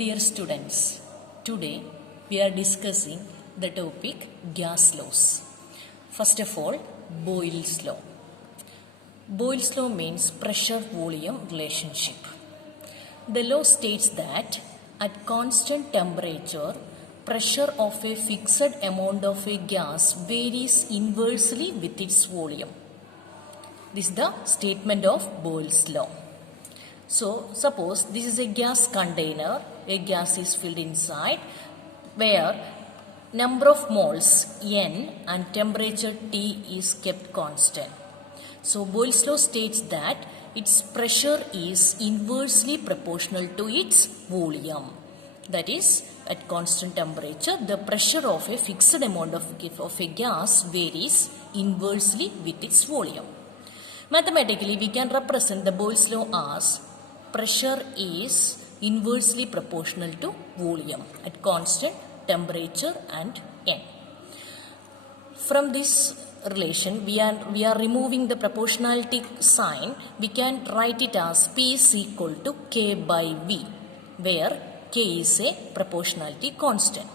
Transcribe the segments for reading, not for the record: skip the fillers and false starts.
Dear students, today we are discussing the topic gas laws. First of all, Boyle's law. Boyle's law means pressure-volume relationship. The law states that at constant temperature, pressure of a fixed amount of a gas varies inversely with its volume. This is the statement of Boyle's law. So, suppose this is a gas container, a gas is filled inside where number of moles N and temperature T is kept constant. So, Boyle's law states that its pressure is inversely proportional to its volume. That is, at constant temperature, the pressure of a fixed amount of a gas varies inversely with its volume. Mathematically, we can represent the Boyle's law as pressure is inversely proportional to volume at constant temperature and N. From this relation, we are removing the proportionality sign. We can write it as P is equal to K by V, where K is a proportionality constant.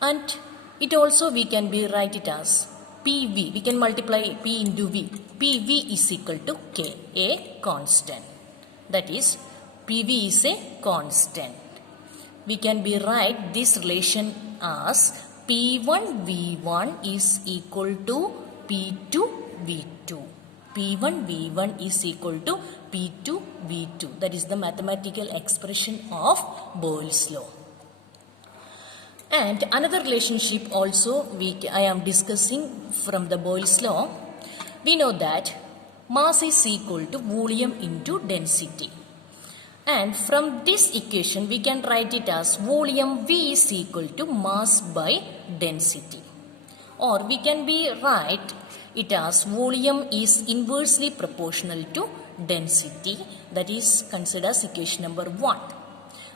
And it also we can write it as PV. We can multiply P into V. PV is equal to K, a constant. That is, PV is a constant. We can write this relation as P1 V1 is equal to P2 V2. P1 V1 is equal to P2 V2. That is the mathematical expression of Boyle's law. And another relationship also I am discussing from the Boyle's law. We know that mass is equal to volume into density. And from this equation, we can write it as volume V is equal to mass by density. Or we can write it as volume is inversely proportional to density. That is considered as equation number 1.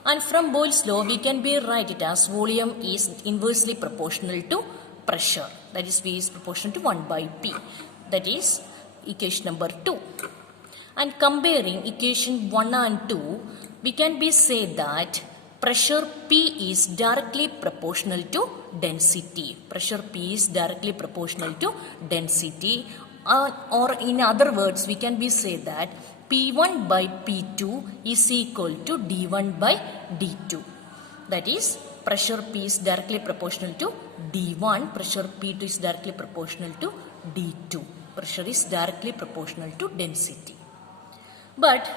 And from Boyle's law, we can write it as volume is inversely proportional to pressure. That is, V is proportional to 1 by P. That is equation number 2. And comparing equation 1 and 2, we can say that pressure P is directly proportional to density. Pressure P is directly proportional to density. Or in other words, we can say that P1 by P2 is equal to D1 by D2. That is, pressure P is directly proportional to D1. Pressure P2 is directly proportional to D2. Pressure is directly proportional to density. But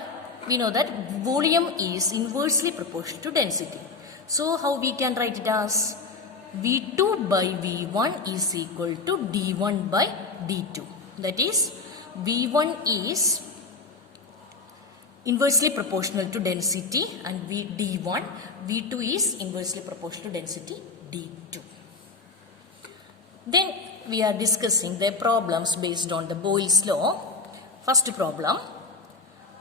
we know that volume is inversely proportional to density. So how we can write it as V2 by V1 is equal to D1 by D2. That is, V1 is inversely proportional to density and D1. V2 is inversely proportional to density D2. Then we are discussing the problems based on the Boyle's law. First problem.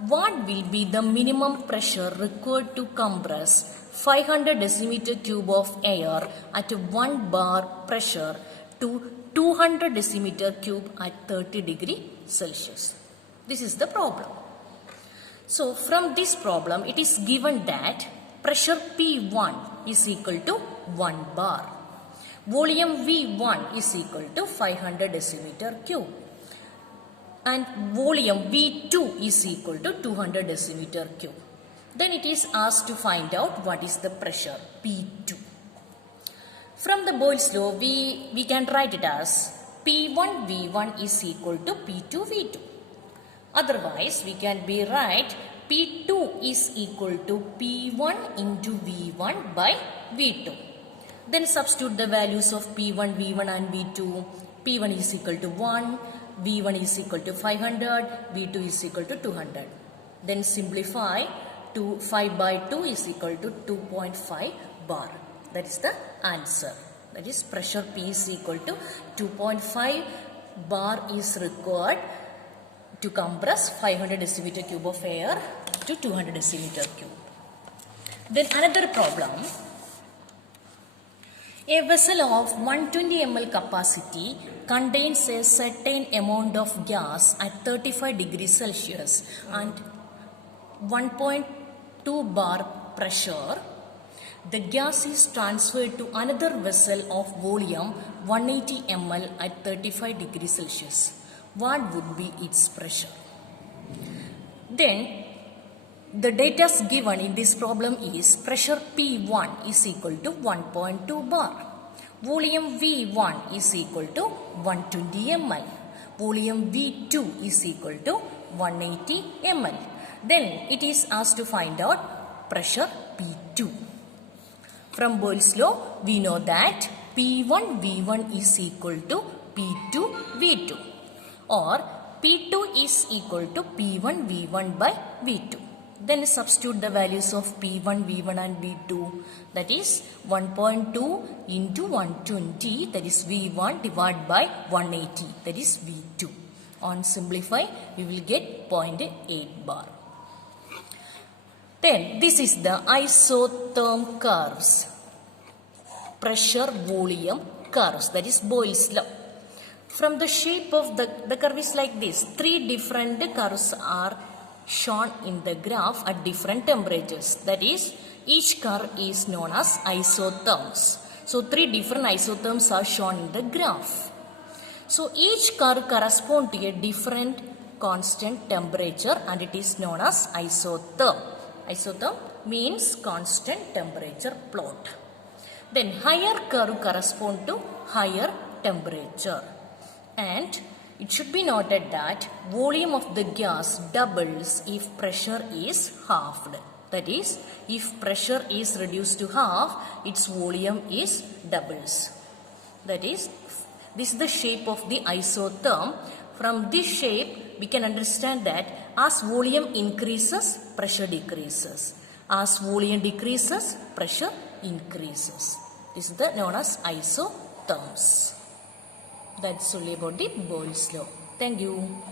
What will be the minimum pressure required to compress 500 decimeter cube of air at 1 bar pressure to 200 decimeter cube at 30 degree Celsius? This is the problem. So from this problem, it is given that pressure P1 is equal to 1 bar. Volume V1 is equal to 500 decimeter cube. And volume V2 is equal to 200 decimeter cube. Then it is asked to find out what is the pressure P2. From the Boyle's law, we can write it as P1 V1 is equal to P2 V2. Otherwise, we can write P2 is equal to P1 into V1 by V2. Then substitute the values of P1, V1 and V2. P1 is equal to 1. V1 is equal to 500, V2 is equal to 200. Then simplify to 5 by 2 is equal to 2.5 bar. That is the answer. That is, pressure P is equal to 2.5 bar is required to compress 500 decimeter cube of air to 200 decimeter cube. Then another problem. A vessel of 120 ml capacity contains a certain amount of gas at 35 degrees Celsius and 1.2 bar pressure the gas is transferred to another vessel of volume 180 ml at 35 degrees Celsius. What would be its pressure? Then the data given in this problem is pressure P1 is equal to 1.2 bar. Volume V1 is equal to 120 ml. Volume V2 is equal to 180 ml. Then it is asked to find out pressure P2. From Boyle's law, we know that P1 V1 is equal to P2 V2, or P2 is equal to P1 V1 by V2. Then substitute the values of P1, V1 and V2, that is 1.2 into 120, that is V1 divided by 180, that is V2. On simplify, we will get 0.8 bar. Then this is the isotherm curves, pressure volume curves, that is Boyle's law. From the shape of the curve is like this. Three different curves are shown in the graph at different temperatures. That is, each curve is known as isotherms. So three different isotherms are shown in the graph. So each curve corresponds to a different constant temperature and it is known as isotherm. Isotherm means constant temperature plot. Then higher curve corresponds to higher temperature. And it should be noted that volume of the gas doubles if pressure is halved. That is, if pressure is reduced to half, its volume is doubles. That is, this is the shape of the isotherm. From this shape, we can understand that as volume increases, pressure decreases. As volume decreases, pressure increases. This is known as isotherms. That's only about the Boyle's law. Thank you.